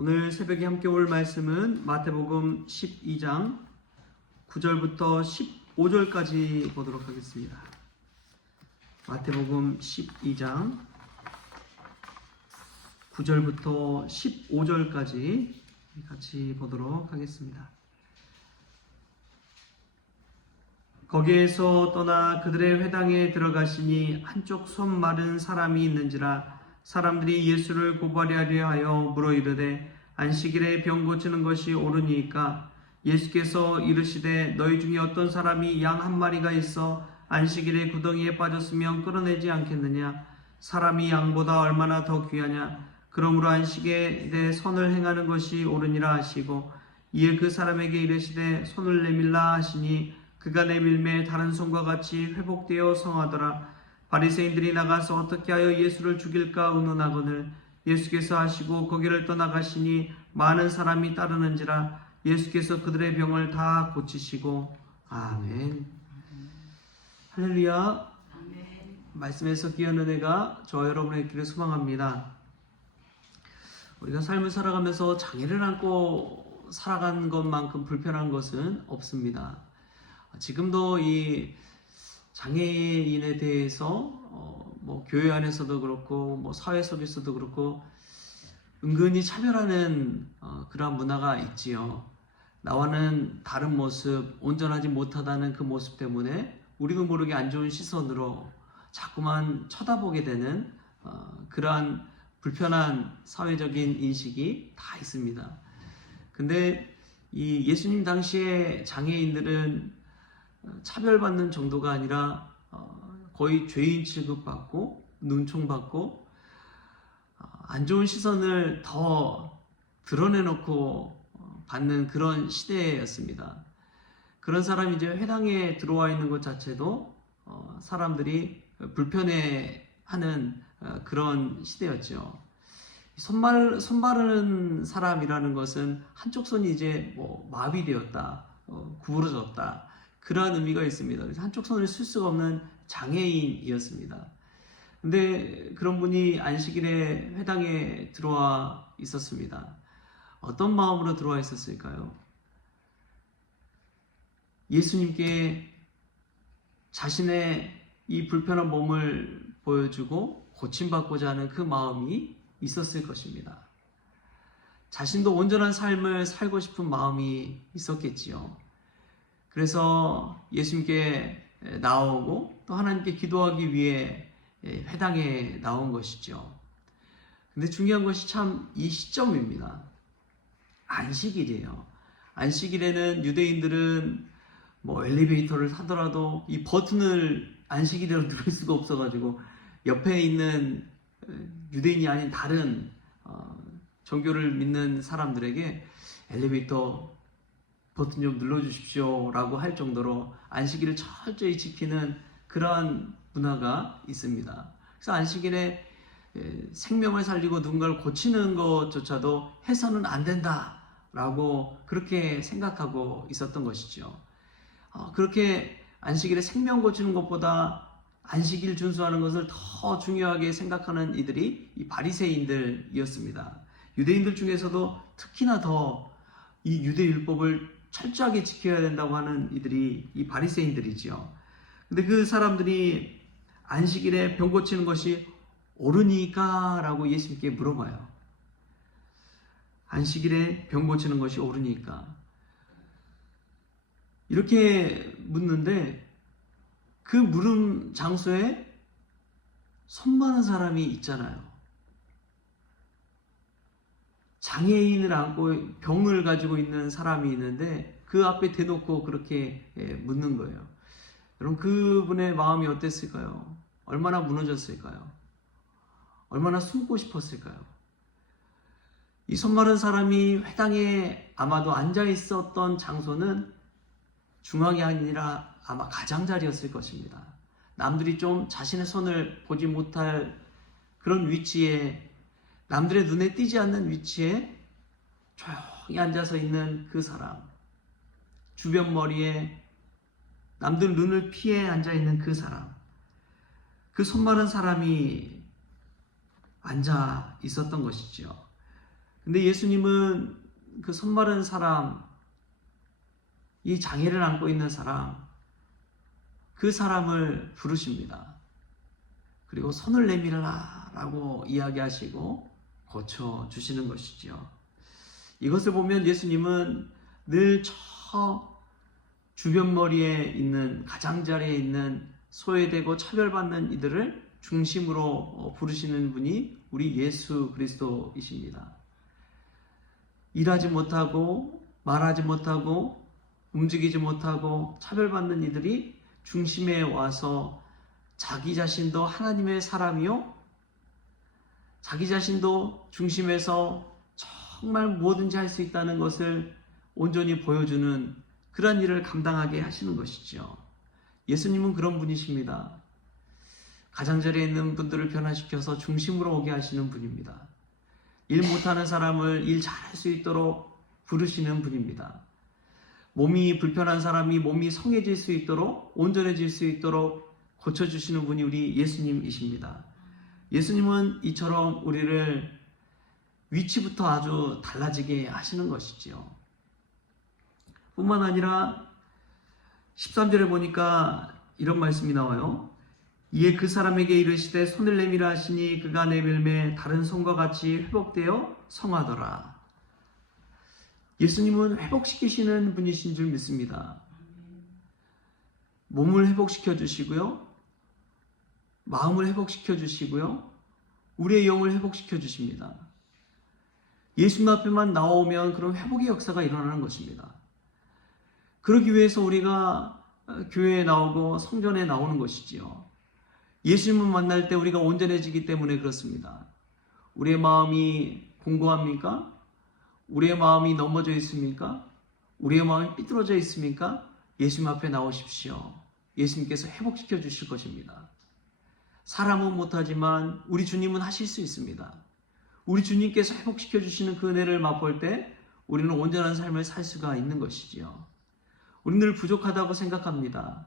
오늘 새벽에 함께 올 말씀은 마태복음 12장 9절부터 15절까지 보도록 하겠습니다. 마태복음 12장 9절부터 15절까지 같이 보도록 하겠습니다. 거기에서 떠나 그들의 회당에 들어가시니 한쪽 손 마른 사람이 있는지라 사람들이 예수를 고발하려 하여 물어 이르되 안식일에 병 고치는 것이 옳으니까? 예수께서 이르시되 너희 중에 어떤 사람이 양 한 마리가 있어 안식일에 구덩이에 빠졌으면 끌어내지 않겠느냐? 사람이 양보다 얼마나 더 귀하냐? 그러므로 안식일에 선을 행하는 것이 옳으니라 하시고 이에 그 사람에게 이르시되 손을 내밀라 하시니 그가 내밀매 다른 손과 같이 회복되어 성하더라. 바리새인들이 나가서 어떻게 하여 예수를 죽일까 의논하거늘 예수께서 하시고 거기를 떠나가시니 많은 사람이 따르는지라. 예수께서 그들의 병을 다 고치시고. 아멘. 할렐루야. 말씀에서 귀한 은혜가 저와 여러분의 길을 소망합니다. 우리가 삶을 살아가면서 장애를 안고 살아간 것만큼 불편한 것은 없습니다. 지금도 이 장애인에 대해서 교회 안에서도 그렇고 사회 속에서도 그렇고 은근히 차별하는 그러한 문화가 있지요. 나와는 다른 모습, 온전하지 못하다는 그 모습 때문에 우리도 모르게 안 좋은 시선으로 자꾸만 쳐다보게 되는 그러한 불편한 사회적인 인식이 다 있습니다. 근데 이 예수님 당시에 장애인들은 차별받는 정도가 아니라 거의 죄인 취급받고 눈총받고 안 좋은 시선을 더 드러내놓고 받는 그런 시대였습니다. 그런 사람이 이제 회당에 들어와 있는 것 자체도 사람들이 불편해하는 그런 시대였죠. 손 바르는 사람이라는 것은 한쪽 손이 이제 마비되었다, 구부러졌다, 그러한 의미가 있습니다. 그래서 한쪽 손을 쓸 수가 없는 장애인이었습니다. 근데 그런 분이 안식일에 회당에 들어와 있었습니다. 어떤 마음으로 들어와 있었을까요? 예수님께 자신의 이 불편한 몸을 보여주고 고침받고자 하는 그 마음이 있었을 것입니다. 자신도 온전한 삶을 살고 싶은 마음이 있었겠지요. 그래서 예수님께 나오고 또 하나님께 기도하기 위해 회당에 나온 것이죠. 근데 중요한 것이 참 이 시점입니다. 안식일이에요. 안식일에는 유대인들은 엘리베이터를 타더라도 이 버튼을 안식일에 누를 수가 없어가지고 옆에 있는 유대인이 아닌 다른 종교를 믿는 사람들에게 엘리베이터 버튼 좀 눌러주십시오 라고 할 정도로 안식일을 철저히 지키는 그러한 문화가 있습니다. 그래서 안식일에 생명을 살리고 누군가를 고치는 것조차도 해서는 안 된다 라고 그렇게 생각하고 있었던 것이죠. 그렇게 안식일에 생명 고치는 것보다 안식일 준수하는 것을 더 중요하게 생각하는 이들이 이 바리새인들이었습니다. 유대인들 중에서도 특히나 더 이 유대율법을 철저하게 지켜야 된다고 하는 이들이 이 바리새인들이지요. 근데 그 사람들이 안식일에 병 고치는 것이 옳으니까? 라고 예수님께 물어봐요. 안식일에 병 고치는 것이 옳으니까? 이렇게 묻는데 그 물음 장소에 손 많은 사람이 있잖아요. 장애인을 안고 병을 가지고 있는 사람이 있는데 그 앞에 대놓고 그렇게 묻는 거예요. 여러분, 그분의 마음이 어땠을까요? 얼마나 무너졌을까요? 얼마나 숨고 싶었을까요? 이 손 마른 사람이 회당에 아마도 앉아 있었던 장소는 중앙이 아니라 아마 가장자리였을 것입니다. 남들이 좀 자신의 손을 보지 못할 그런 위치에, 남들의 눈에 띄지 않는 위치에 조용히 앉아서 있는 그 사람, 주변 머리에 남들 눈을 피해 앉아 있는 그 사람, 그 손 마른 사람이 앉아 있었던 것이죠. 근데 예수님은 그 손 마른 사람, 이 장애를 안고 있는 사람, 그 사람을 부르십니다. 그리고 손을 내밀라 라고 이야기하시고 고쳐주시는 것이죠. 이것을 보면 예수님은 늘 저 주변머리에 있는, 가장자리에 있는 소외되고 차별받는 이들을 중심으로 부르시는 분이 우리 예수 그리스도이십니다. 일하지 못하고 말하지 못하고 움직이지 못하고 차별받는 이들이 중심에 와서 자기 자신도 하나님의 사람이요, 자기 자신도 중심에서 정말 뭐든지 할 수 있다는 것을 온전히 보여주는 그런 일을 감당하게 하시는 것이죠. 예수님은 그런 분이십니다. 가장자리에 있는 분들을 변화시켜서 중심으로 오게 하시는 분입니다. 일 못하는 사람을 일 잘할 수 있도록 부르시는 분입니다. 몸이 불편한 사람이 몸이 성해질 수 있도록, 온전해질 수 있도록 고쳐주시는 분이 우리 예수님이십니다. 예수님은 이처럼 우리를 위치부터 아주 달라지게 하시는 것이지요. 뿐만 아니라 13절에 보니까 이런 말씀이 나와요. 이에 그 사람에게 이르시되 손을 내밀라 하시니 그가 내밀매 다른 손과 같이 회복되어 성하더라. 예수님은 회복시키시는 분이신 줄 믿습니다. 몸을 회복시켜 주시고요, 마음을 회복시켜 주시고요, 우리의 영을 회복시켜 주십니다. 예수님 앞에만 나오면 그런 회복의 역사가 일어나는 것입니다. 그러기 위해서 우리가 교회에 나오고 성전에 나오는 것이지요. 예수님을 만날 때 우리가 온전해지기 때문에 그렇습니다. 우리의 마음이 공고합니까? 우리의 마음이 넘어져 있습니까? 우리의 마음이 삐뚤어져 있습니까? 예수님 앞에 나오십시오. 예수님께서 회복시켜 주실 것입니다. 사람은 못하지만 우리 주님은 하실 수 있습니다. 우리 주님께서 회복시켜 주시는 그 은혜를 맛볼 때 우리는 온전한 삶을 살 수가 있는 것이지요. 우리는 늘 부족하다고 생각합니다.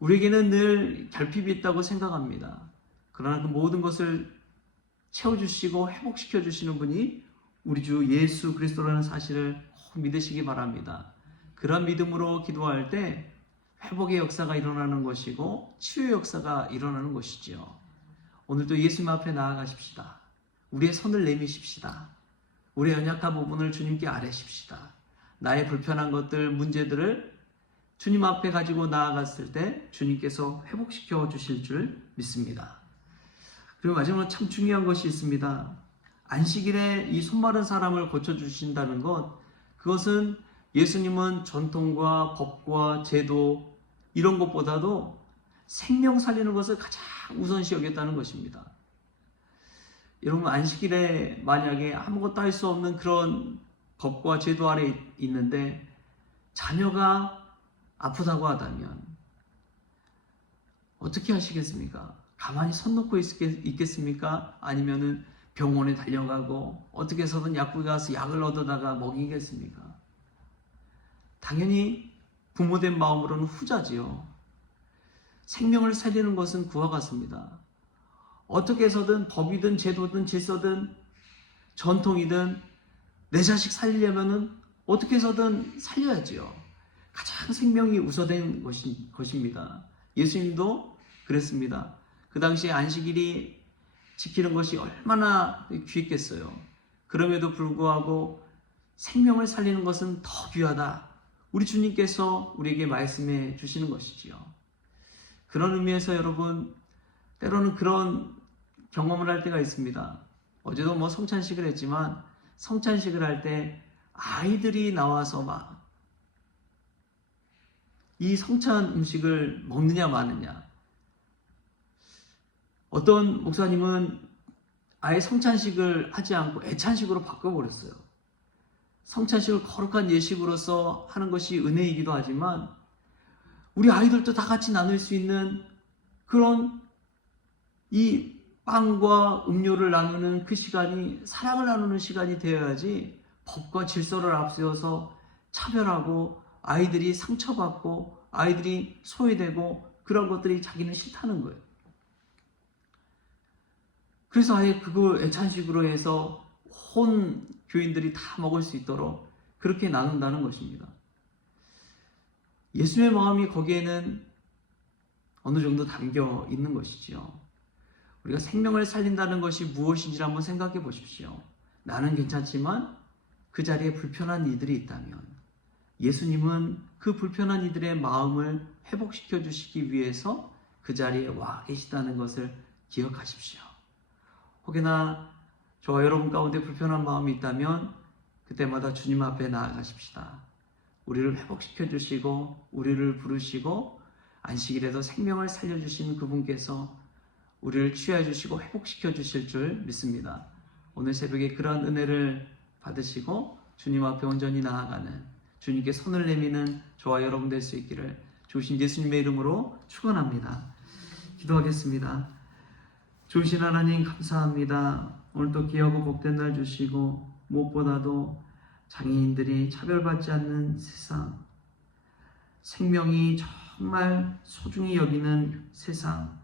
우리에게는 늘 결핍이 있다고 생각합니다. 그러나 그 모든 것을 채워주시고 회복시켜 주시는 분이 우리 주 예수 그리스도라는 사실을 꼭 믿으시기 바랍니다. 그런 믿음으로 기도할 때 회복의 역사가 일어나는 것이고 치유의 역사가 일어나는 것이지요. 오늘도 예수님 앞에 나아가십시다. 우리의 손을 내미십시다. 우리의 연약한 부분을 주님께 아뢰십시다. 나의 불편한 것들, 문제들을 주님 앞에 가지고 나아갔을 때 주님께서 회복시켜 주실 줄 믿습니다. 그리고 마지막으로 참 중요한 것이 있습니다. 안식일에 이 손마른 사람을 고쳐주신다는 것, 그것은 예수님은 전통과 법과 제도 이런 것보다도 생명 살리는 것을 가장 우선시 여겼다는 것입니다. 여러분, 안식일에 만약에 아무것도 할 수 없는 그런 법과 제도 아래 있는데 자녀가 아프다고 하다면 어떻게 하시겠습니까? 가만히 손 놓고 있겠습니까? 아니면은 병원에 달려가고 어떻게 해서든 약국에 가서 약을 얻어다가 먹이겠습니까? 당연히 부모된 마음으로는 후자지요. 생명을 살리는 것은 그와 같습니다. 어떻게 해서든 법이든 제도든 질서든 전통이든 내 자식 살리려면은 어떻게 해서든 살려야지요. 가장 생명이 우선된 것입니다. 예수님도 그랬습니다. 그 당시에 안식일이 지키는 것이 얼마나 귀했겠어요. 그럼에도 불구하고 생명을 살리는 것은 더 귀하다. 우리 주님께서 우리에게 말씀해 주시는 것이지요. 그런 의미에서 여러분, 때로는 그런 경험을 할 때가 있습니다. 어제도 성찬식을 했지만 성찬식을 할 때 아이들이 나와서 막 이 성찬 음식을 먹느냐 마느냐. 어떤 목사님은 아예 성찬식을 하지 않고 애찬식으로 바꿔버렸어요. 성찬식을 거룩한 예식으로서 하는 것이 은혜이기도 하지만 우리 아이들도 다 같이 나눌 수 있는 그런 이 빵과 음료를 나누는 그 시간이 사랑을 나누는 시간이 되어야지 법과 질서를 앞세워서 차별하고 아이들이 상처받고 아이들이 소외되고 그런 것들이 자기는 싫다는 거예요. 그래서 아예 그걸 애찬식으로 해서 온 교인들이 다 먹을 수 있도록 그렇게 나눈다는 것입니다. 예수님의 마음이 거기에는 어느 정도 담겨 있는 것이지요. 우리가 생명을 살린다는 것이 무엇인지 한번 생각해 보십시오. 나는 괜찮지만 그 자리에 불편한 이들이 있다면 예수님은 그 불편한 이들의 마음을 회복시켜 주시기 위해서 그 자리에 와 계시다는 것을 기억하십시오. 혹여나 저와 여러분 가운데 불편한 마음이 있다면 그때마다 주님 앞에 나아가십시다. 우리를 회복시켜 주시고 우리를 부르시고 안식일에도 생명을 살려주신 그분께서 우리를 취해 주시고 회복시켜 주실 줄 믿습니다. 오늘 새벽에 그러한 은혜를 받으시고 주님 앞에 온전히 나아가는, 주님께 손을 내미는 저와 여러분 될 수 있기를 주신 예수님의 이름으로 축원합니다. 기도하겠습니다. 주신 하나님 감사합니다. 오늘도 귀하고 복된 날 주시고 무엇보다도 장애인들이 차별받지 않는 세상, 생명이 정말 소중히 여기는 세상,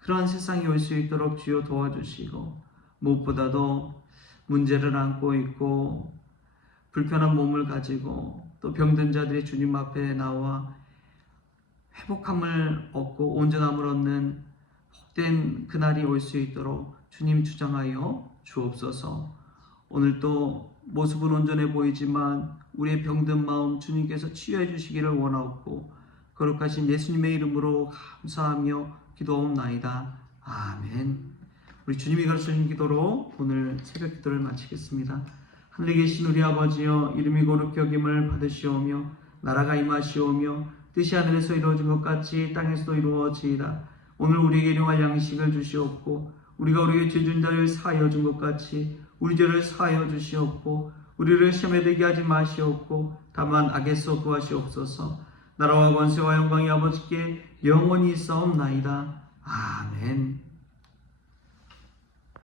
그러한 세상이 올 수 있도록 주여 도와주시고 무엇보다도 문제를 안고 있고 불편한 몸을 가지고 또 병든 자들이 주님 앞에 나와 회복함을 얻고 온전함을 얻는 복된 그날이 올 수 있도록 주님 주장하여 주옵소서. 오늘도 모습은 온전해 보이지만 우리의 병든 마음 주님께서 치유해 주시기를 원하옵고 거룩하신 예수님의 이름으로 감사하며 기도하옵나이다. 아멘. 우리 주님이 가르쳐주신 기도로 오늘 새벽 기도를 마치겠습니다. 하늘에 계신 우리 아버지여, 이름이 거룩히 여김을 받으시오며 나라가 임하시오며 뜻이 하늘에서 이루어진 것 같이 땅에서도 이루어지이다. 오늘 우리에게 일용할 양식을 주시옵고 우리가 우리에게 죄 준 자를 사하여 준 것 같이 우리 죄를 사하여 주시옵고 우리를 시험에 들게 하지 마시옵고 다만 악에서 구하시옵소서. 나라와 권세와 영광이 아버지께 영원히 있사옵나이다. 아멘.